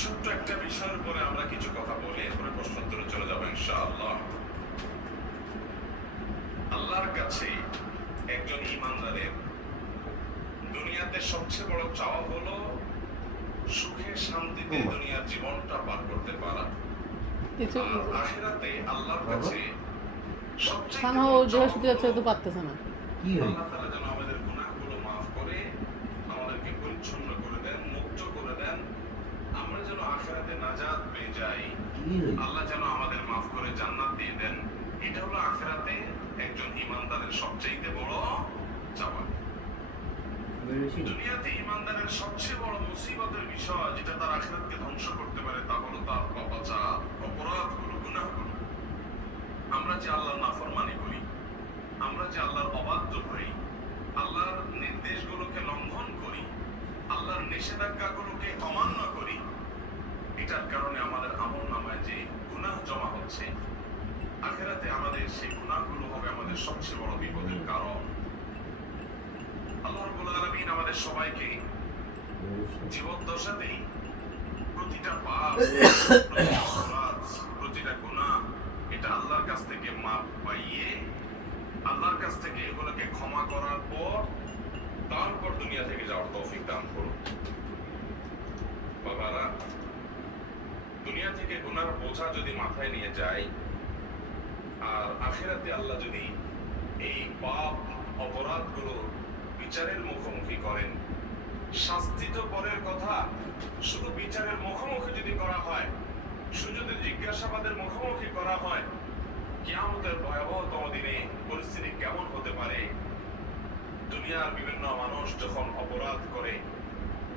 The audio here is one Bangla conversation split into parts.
ছোট্ট একটা বিষয়ের উপরে আমরা কিছু কথা বলি, এরপরে প্রশ্নোত্তরে চলে যাবো ইনশাআল্লাহ। আল্লাহর কাছে একজন ঈমানদারের দুনিয়াতে সবচেয়ে বড় চাওয়া হলো সুখে শান্তিতে দুনিয়ার জীবনটা পার করতে পারা। আর আখিরাতে আল্লাহর কাছে সবচেয়ে আল্লাহ তাআলা যেন আমাদের গুনাহগুলো মাফ করে আমাদেরকে পরিচ্ছন্ন করে দেন, মুক্ত করে দেন, আমরা যেন আখিরাতে নাজাত পেয়ে যাই, আল্লাহ যেন আমাদের মাফ করে জান্নাত দিয়ে দেন। এটা হলো আখিরাতে একজন ঈমানদারের সবচেয়ে বড় চাওয়া। দুনিয়াতে ঈমানদারের সবচেয়ে বড় মুসিবতের বিষয় যেটা তার আখিরাতকে ধ্বংস করতে পারে তা হলো তার পাপাচার, অপরাধগুলো, গুনাহগুলো। আমরা যে আল্লাহর নাফরমানি করি, আমরা যে আল্লাহর অবাধ্য হই, আল্লাহর নির্দেশগুলোকে লঙ্ঘন করি, আল্লাহর নিষেধাজ্ঞাগুলোকে অমান্য করি, এটার কারণে আমাদের আমলনামায় যে গুনাহ জমা হচ্ছে, আখিরাতে আমাদের সেই গুনাহগুলো হবে আমাদের সবচেয়ে বড় বিপদের কারণ। আল্লাহ রাব্বুল আলামিন আমাদের সবাইকে জীবদ্দশাতেই প্রতিটা পাপ, প্রতিটা অপরাধ, প্রতিটা গুনাহ এটা আল্লাহর কাছ থেকে মাপ পাইয়ে আল্লাহর কাছ থেকে এগুলোকে ক্ষমা করার পর তারপর দুনিয়া থেকে যাওয়ার তৌফিক দান করুন। বাবারা, দুনিয়া থেকে গুনার বোঝা যদি মাথায় নিয়ে যায় আর আখিরাতে আল্লাহ যদি এই পাপ অপরাধগুলো বিচারের মুখোমুখি করেন, শাস্তি তো পরের কথা, শুধু বিচারের মুখোমুখি যদি করা হয়, শুধু যদি জিজ্ঞাসাবাদের মুখোমুখি করা হয়, কিয়ামতের ভয়াবহতম দিনে পরিস্থিতি কেমন হতে পারে। দুনিয়ার বিভিন্ন মানুষ যখন অপরাধ করে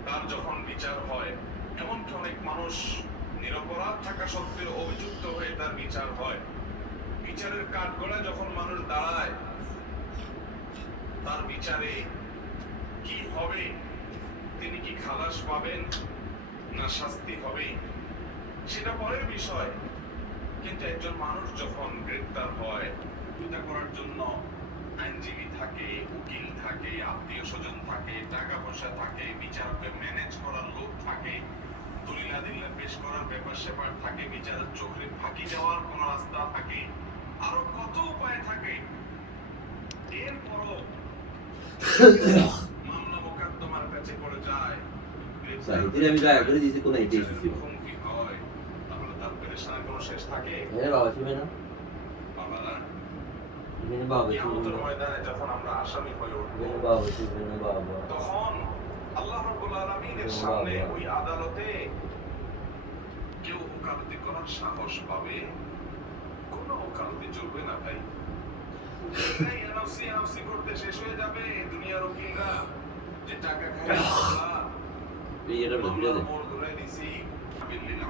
তার যখন বিচার হয়, এমনকি অনেক মানুষ নিরপরাধ থাকা সত্ত্বেও অভিযুক্ত হয়ে তার বিচার হয়, বিচারের কাঠগড়ায় যখন মানুষ দাঁড়ায়, তার বিচারে কি হবে, তিনি কি খালাস পাবেন না শাস্তি হবে, সেটা পরের বিষয়। কিন্তু একজন মানুষ যখন গ্রেফতার হয়, এটা করার জন্য আইনজীবী থাকে, উকিল থাকে, আত্মীয় স্বজন থাকে, টাকা পয়সা থাকে, বিচারকে ম্যানেজ করার লোক থাকে, দলিল-আদিল্লা পেশ করার ব্যাপার স্যাপার থাকে, বিচারের চোখে ফাঁকি দেওয়ার কোন রাস্তা থাকে, আরো কত উপায় থাকে। এরপরও মামলা মোকদ্দমার কাছে পড়ে যায়, মুখোমুখি হয়, তাহলে তার পেরেশানির কোনো শেষ থাকে? বাবারা, কিয়ামতের ময়দানে যখন আমরা আসামি হয়ে উঠব, তখন আল্লাহ রাব্বুল আলামিনের সামনে ওই আদালতে কেউ ওকালতি করার সাহস পাবে? কোনো ওকালতি চলবে না ভাই। এই এনওসি করতে শেষ হয়ে যাবে দুনিয়ার উকিলরা, যে টাকা খায়, মোড় ঘুরে দিছি।